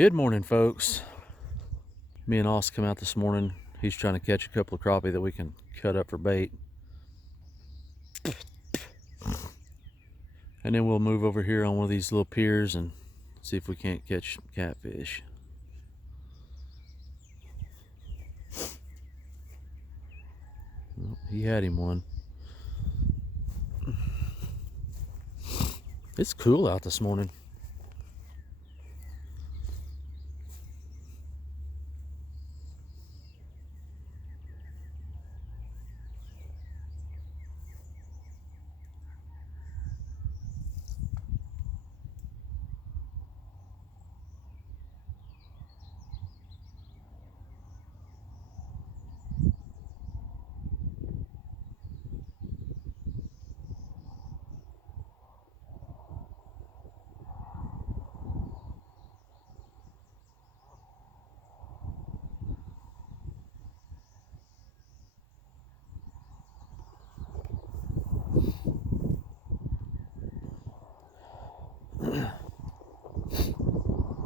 Good morning, folks. Me and Austin come out this morning. He's trying to catch a couple of crappie that we can cut up for bait. And then we'll move over here on one of these little piers and see if we can't catch catfish. Well, he had him one. It's cool out this morning.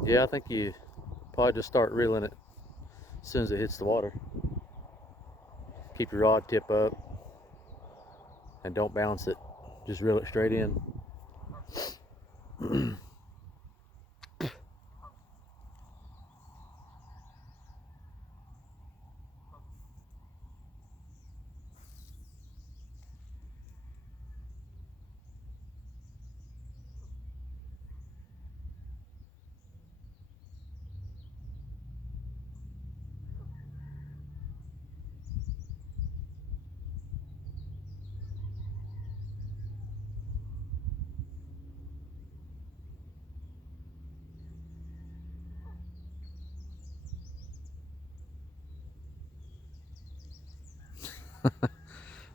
Yeah, I think you probably just start reeling it as soon as it hits the water. Keep your rod tip up and don't bounce it. Just reel it straight in.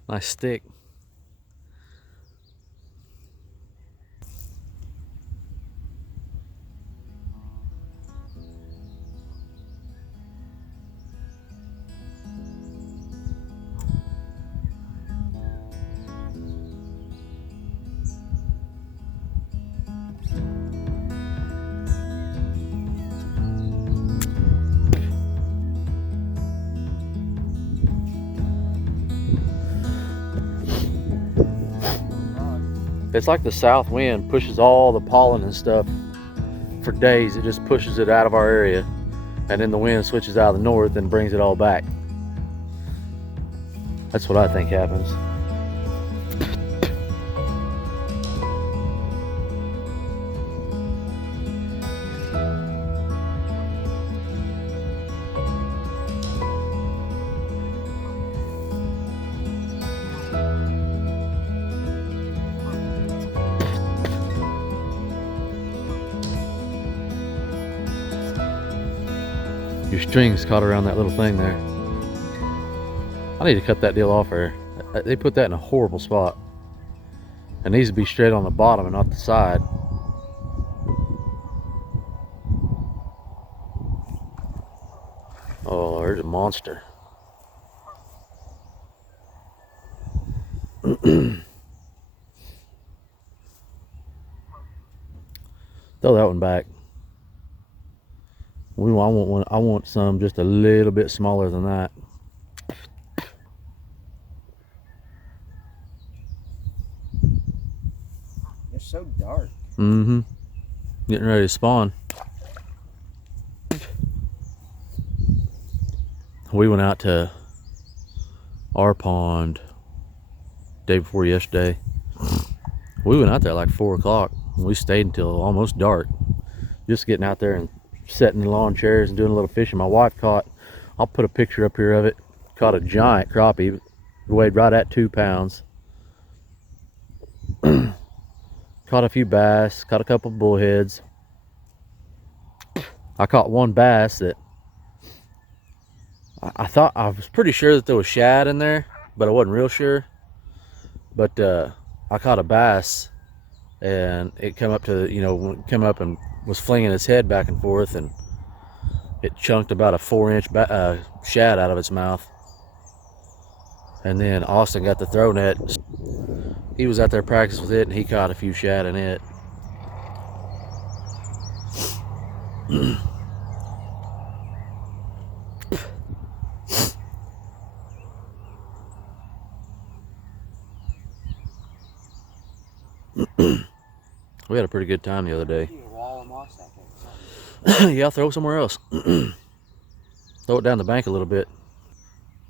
Nice stick. It's like the south wind pushes all the pollen and stuff for days. It just pushes it out of our area, and then the wind switches out of the north and brings it all back. That's what I think happens. Your string's caught around that little thing there. I need to cut that deal off there. They put that in a horrible spot. It needs to be straight on the bottom and not the side. Oh, there's a monster. Throw that one back. I want some just a little bit smaller than that. They're so dark. Mm-hmm. Getting ready to spawn. We went out to our pond day before yesterday. We went out there like 4 o'clock. We stayed until almost dark, just getting out there and sitting in lawn chairs and doing a little fishing. My wife caught, I'll put a picture up here of it, caught a giant crappie. It weighed right at 2 pounds. Caught a few bass, caught a couple bullheads. I caught one bass that I thought, I was pretty sure that there was shad in there, but I wasn't real sure. But I caught a bass, and it came up to, came up and was flinging its head back and forth, and it chunked about a 4-inch shad out of its mouth. And then Austin got the throw net. He was out there practicing with it, and he caught a few shad in it. We had a pretty good time the other day. Wall of moss out there. Yeah, I'll throw it somewhere else. Throw it down the bank a little bit.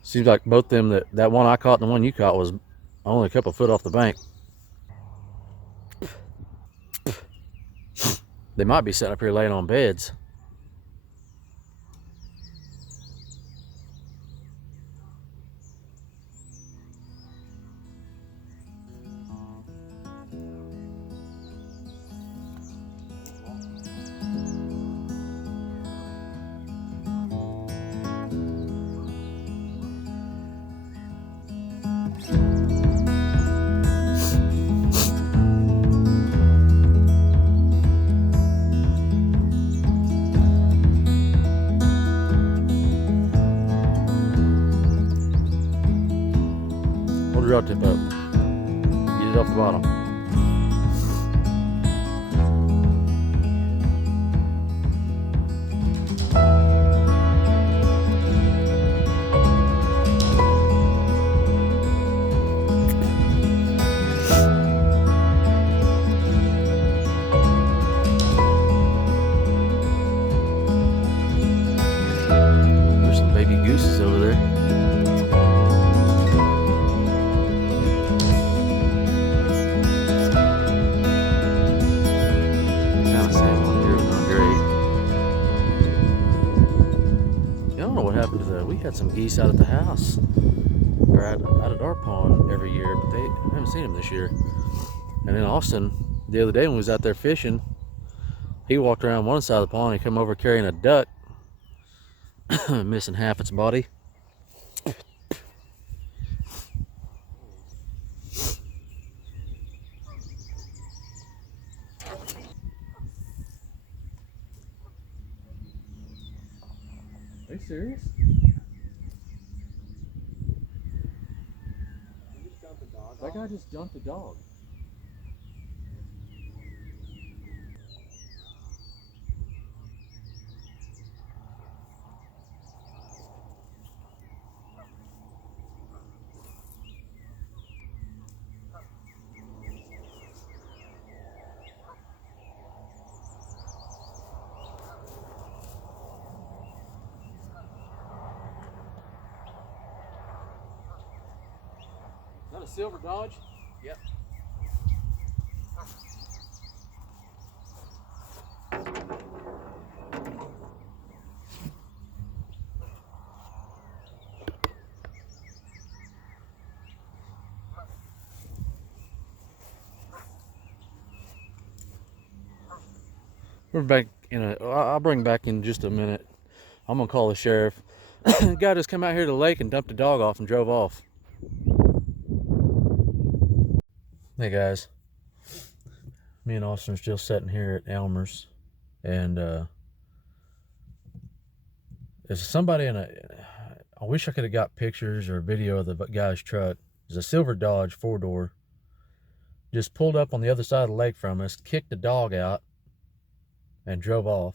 Seems like both them, that one I caught and the one you caught, was only a couple foot off the bank. They might be sitting up here laying on beds. Hold your rod tip up. Get it off the bottom. There's some baby gooses over there. We had some geese out at the house, or out at our pond every year, but I haven't seen them this year. And then Austin, the other day when we was out there fishing, he walked around one side of the pond and he come over carrying a duck, missing half its body. Are you serious? That guy just dumped a dog. Is that a silver Dodge? Yep. We're back in I'll bring back in just a minute. I'm gonna call the sheriff. The guy just come out here to the lake and dumped a dog off and drove off. Hey guys, me and Austin are still sitting here at Elmers, and there's somebody I wish I could have got pictures or video of the guy's truck. There's a silver Dodge 4-door. Just pulled up on the other side of the lake from us, kicked the dog out, and drove off.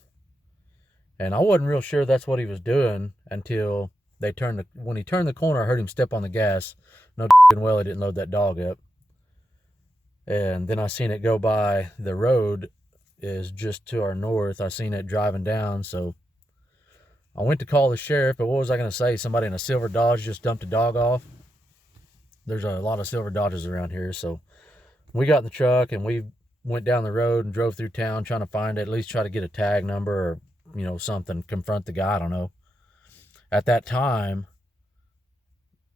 And I wasn't real sure that's what he was doing until when he turned the corner, I heard him step on the gas. No well, he didn't load that dog up. And then I seen it go by. The road is just to our north. I seen it driving down, so I went to call the sheriff, but what was I going to say? Somebody in a silver Dodge just dumped a dog off. There's a lot of silver Dodges around here, so we got in the truck and we went down the road and drove through town trying to find it, at least try to get a tag number or, something, confront the guy, I don't know. At that time,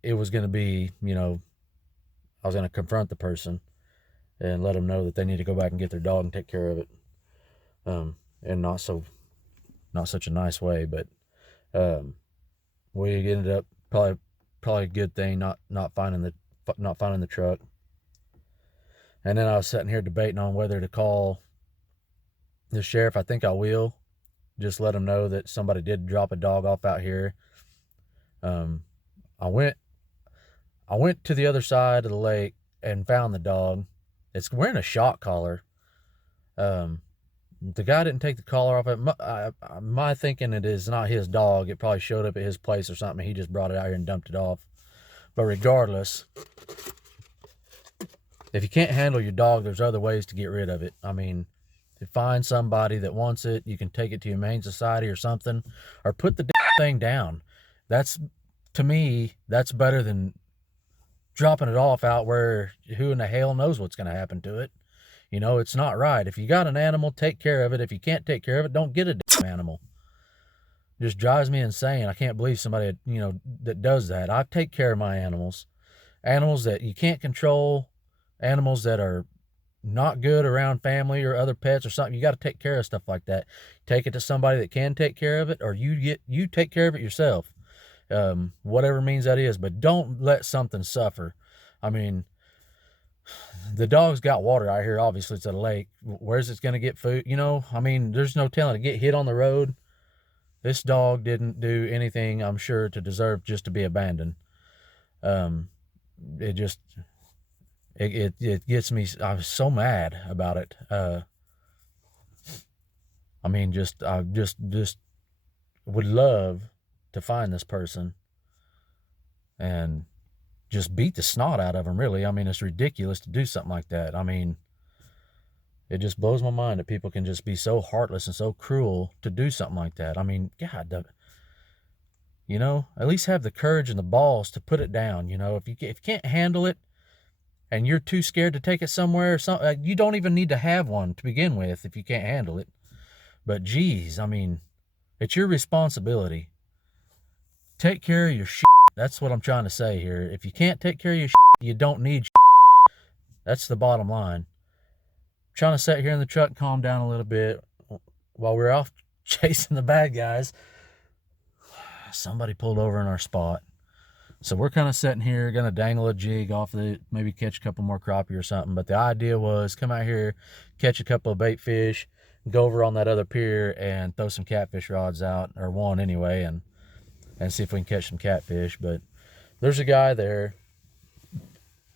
it was going to be, I was going to confront the person and let them know that they need to go back and get their dog and take care of it. And not such a nice way, but we ended up probably a good thing not finding the truck. And then I was sitting here debating on whether to call the sheriff. I think I will just let them know that somebody did drop a dog off out here. I went to the other side of the lake and found the dog. It's wearing a shock collar. the guy didn't take the collar off it. My thinking, it is not his dog. It probably showed up at his place or something. He just brought it out here and dumped it off. But regardless, if you can't handle your dog, there's other ways to get rid of it. I mean, if you find somebody that wants it, you can take it to Humane Society or something, or put the thing down. That's, to me, that's better than dropping it off out where who in the hell knows what's going to happen to it. You know, it's not right. If you got an animal, take care of it. If you can't take care of it, don't get a damn animal. It just drives me insane. I can't believe somebody, you know, that does that. I take care of my animals. Animals that you can't control, animals that are not good around family or other pets or something. You got to take care of stuff like that. Take it to somebody that can take care of it, or you take care of it yourself. Whatever means that is, but don't let something suffer. I mean, the dog's got water out here. Obviously, it's at a lake. Where's it going to get food? You know, I mean, there's no telling. To get hit on the road, this dog didn't do anything, I'm sure, to deserve just to be abandoned. It just, it gets me. I was so mad about it. I mean, I just would love to find this person and just beat the snot out of them, really. I mean, it's ridiculous to do something like that. I mean, it just blows my mind that people can just be so heartless and so cruel to do something like that. I mean, God, you know, at least have the courage and the balls to put it down. You know, if you can't handle it and you're too scared to take it somewhere, you don't even need to have one to begin with if you can't handle it. But geez, I mean, it's your responsibility. Take care of your shit. That's what I'm trying to say here. If you can't take care of your shit, you don't need shit. That's the bottom line. I'm trying to sit here in the truck and calm down a little bit while we're off chasing the bad guys. Somebody pulled over in our spot. So we're kind of sitting here, going to dangle a jig off of it, maybe catch a couple more crappie or something. But the idea was come out here, catch a couple of bait fish, go over on that other pier and throw some catfish rods out, or one anyway, and see if we can catch some catfish. But there's a guy there,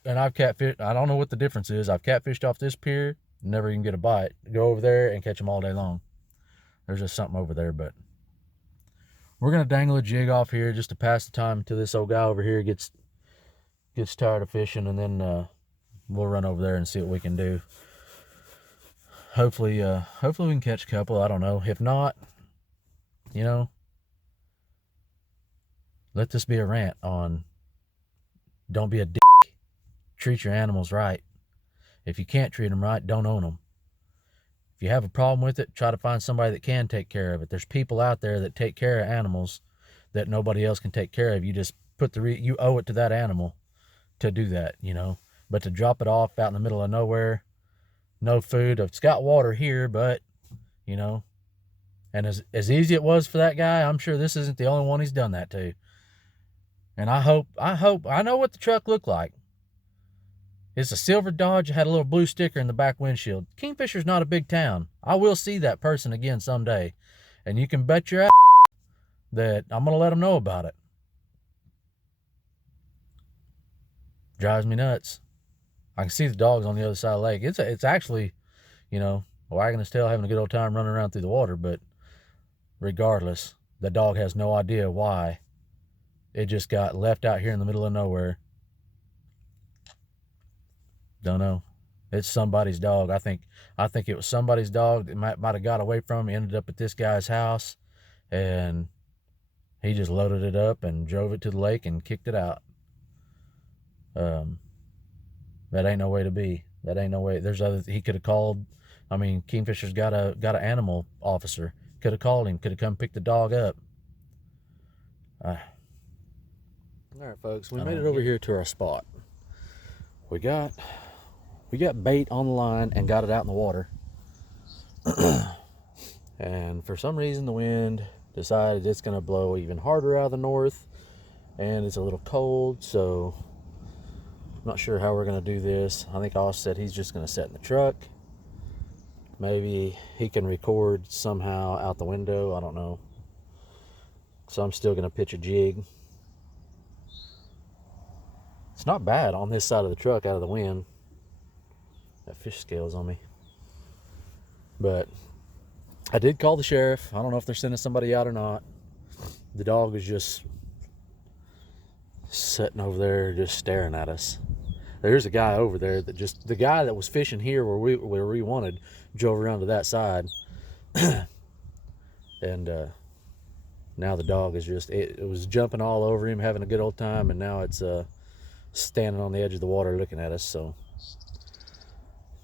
and I've catfished. I don't know what the difference is. I've catfished off this pier, never even get a bite. Go over there and catch them all day long. There's just something over there. But we're gonna dangle a jig off here just to pass the time until this old guy over here gets tired of fishing, and then we'll run over there and see what we can do. Hopefully we can catch a couple. I don't know. If not, you know, let this be a rant on don't be a dick. Treat your animals right. If you can't treat them right, don't own them. If you have a problem with it, try to find somebody that can take care of it. There's people out there that take care of animals that nobody else can take care of. You just put you owe it to that animal to do that, you know. But to drop it off out in the middle of nowhere, no food. It's got water here, but, you know, and as easy it was for that guy, I'm sure this isn't the only one he's done that to. And I know what the truck looked like. It's a silver Dodge. It had a little blue sticker in the back windshield. Kingfisher's not a big town. I will see that person again someday. And you can bet your ass that I'm going to let them know about it. Drives me nuts. I can see the dogs on the other side of the lake. It's actually, you know, wagging his tail, having a good old time running around through the water. But regardless, the dog has no idea why it just got left out here in the middle of nowhere. Don't know. It's somebody's dog. I think it was somebody's dog that might have got away from him, ended up at this guy's house, and he just loaded it up and drove it to the lake and kicked it out. That ain't no way to be. That ain't no way. He could have called. I mean, Kingfisher's got an animal officer. Could have called him. Could have come pick the dog up. All right, folks, we made it over here to our spot. We got bait on the line and got it out in the water. And for some reason, the wind decided it's going to blow even harder out of the north, and it's a little cold, so I'm not sure how we're going to do this. I think Oz said he's just going to sit in the truck. Maybe he can record somehow out the window. I don't know. So I'm still going to pitch a jig. It's not bad on this side of the truck out of the wind. That fish scale's on me. But I did call the sheriff. I don't know if they're sending somebody out or not. The dog is just sitting over there just staring at us. There's a guy over there that just, the guy that was fishing here where we wanted, drove around to that side. And now the dog is just, it was jumping all over him, having a good old time, and now it's standing on the edge of the water looking at us. So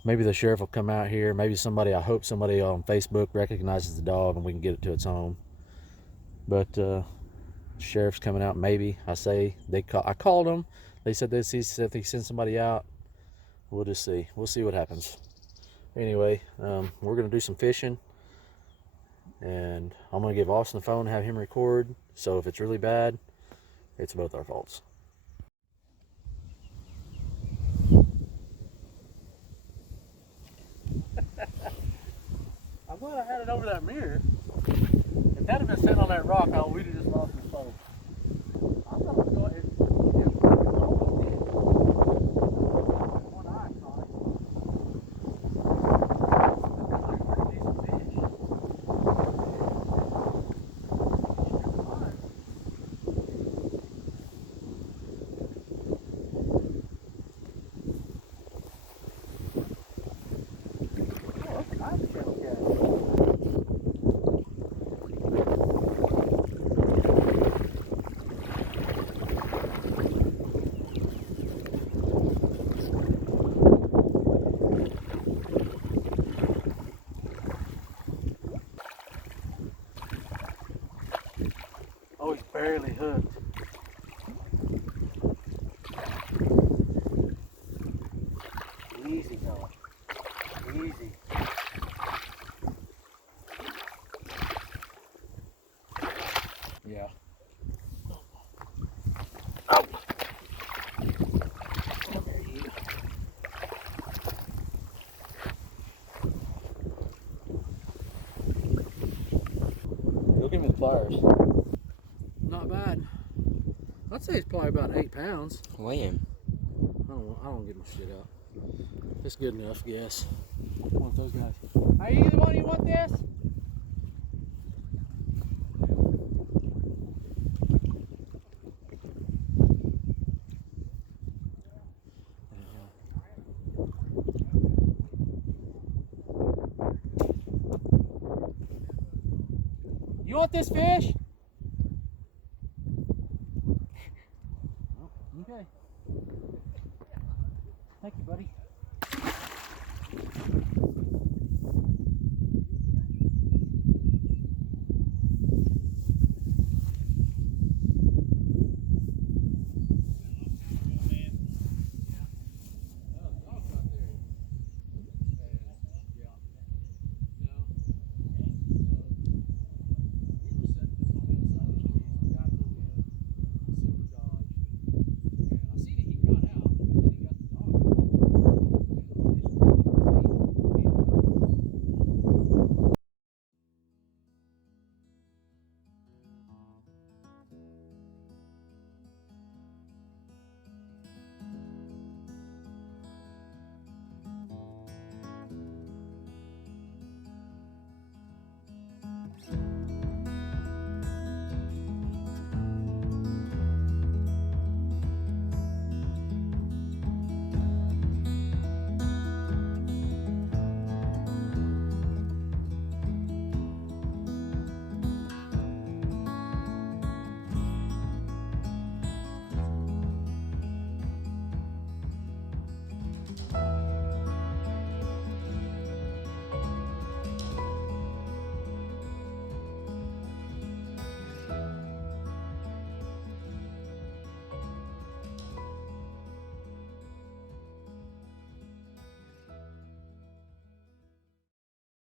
maybe the sheriff will come out here. Maybe somebody, I hope somebody on Facebook recognizes the dog and we can get it to its home. But sheriff's coming out, maybe. I called them. They said they send somebody out. We'll just see. We'll see what happens. Anyway, we're gonna do some fishing, and I'm gonna give Austin the phone and have him record. So if it's really bad, it's both our faults. I'm glad I had it over that mirror. If that had been sitting on that rock, we'd have just lost his phone. I thought it was going. One eye caught it. Oh, he's barely hooked. Easy going. Easy. Yeah. Oh. Go give me the pliers. Not bad. I'd say it's probably about 8 pounds. Weigh him. I don't get my shit out. It's good enough, yes. One of those guys. Are you the one you want this? You want this fish? Oh, okay. Thank you, buddy.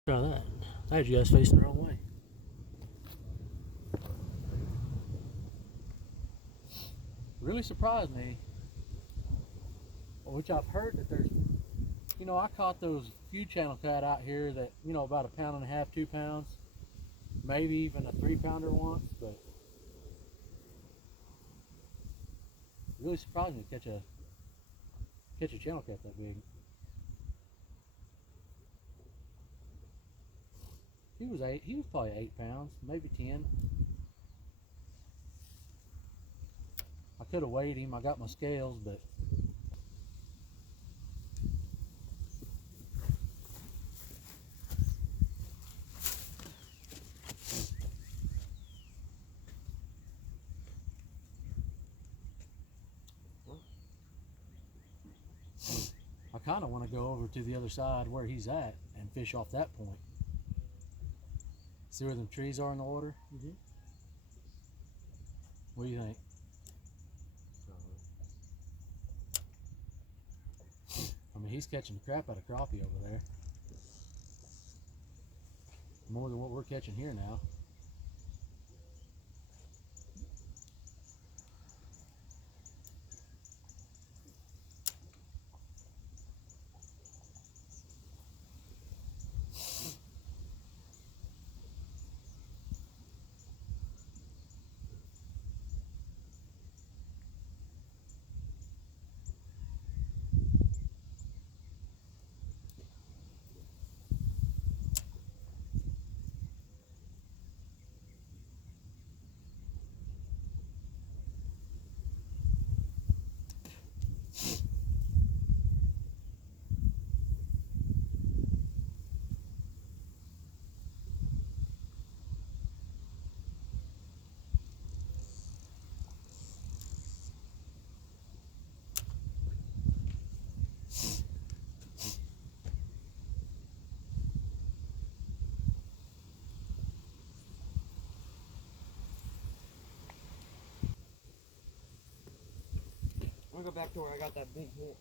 Try that. I had you guys facing the wrong way. Really surprised me, which I've heard that there's, I caught those few channel cat out here that, about 1.5 pounds, 2 pounds, maybe even a 3-pounder once, but really surprised me to catch a channel cat that big. He was 8. He was probably 8 pounds, maybe 10. I could have weighed him. I got my scales, but I kind of want to go over to the other side where he's at and fish off that point. See where them trees are in the water? Mm-hmm. What do you think? I mean, he's catching the crap out of crappie over there. More than what we're catching here now. I'm gonna go back to where I got that big hit.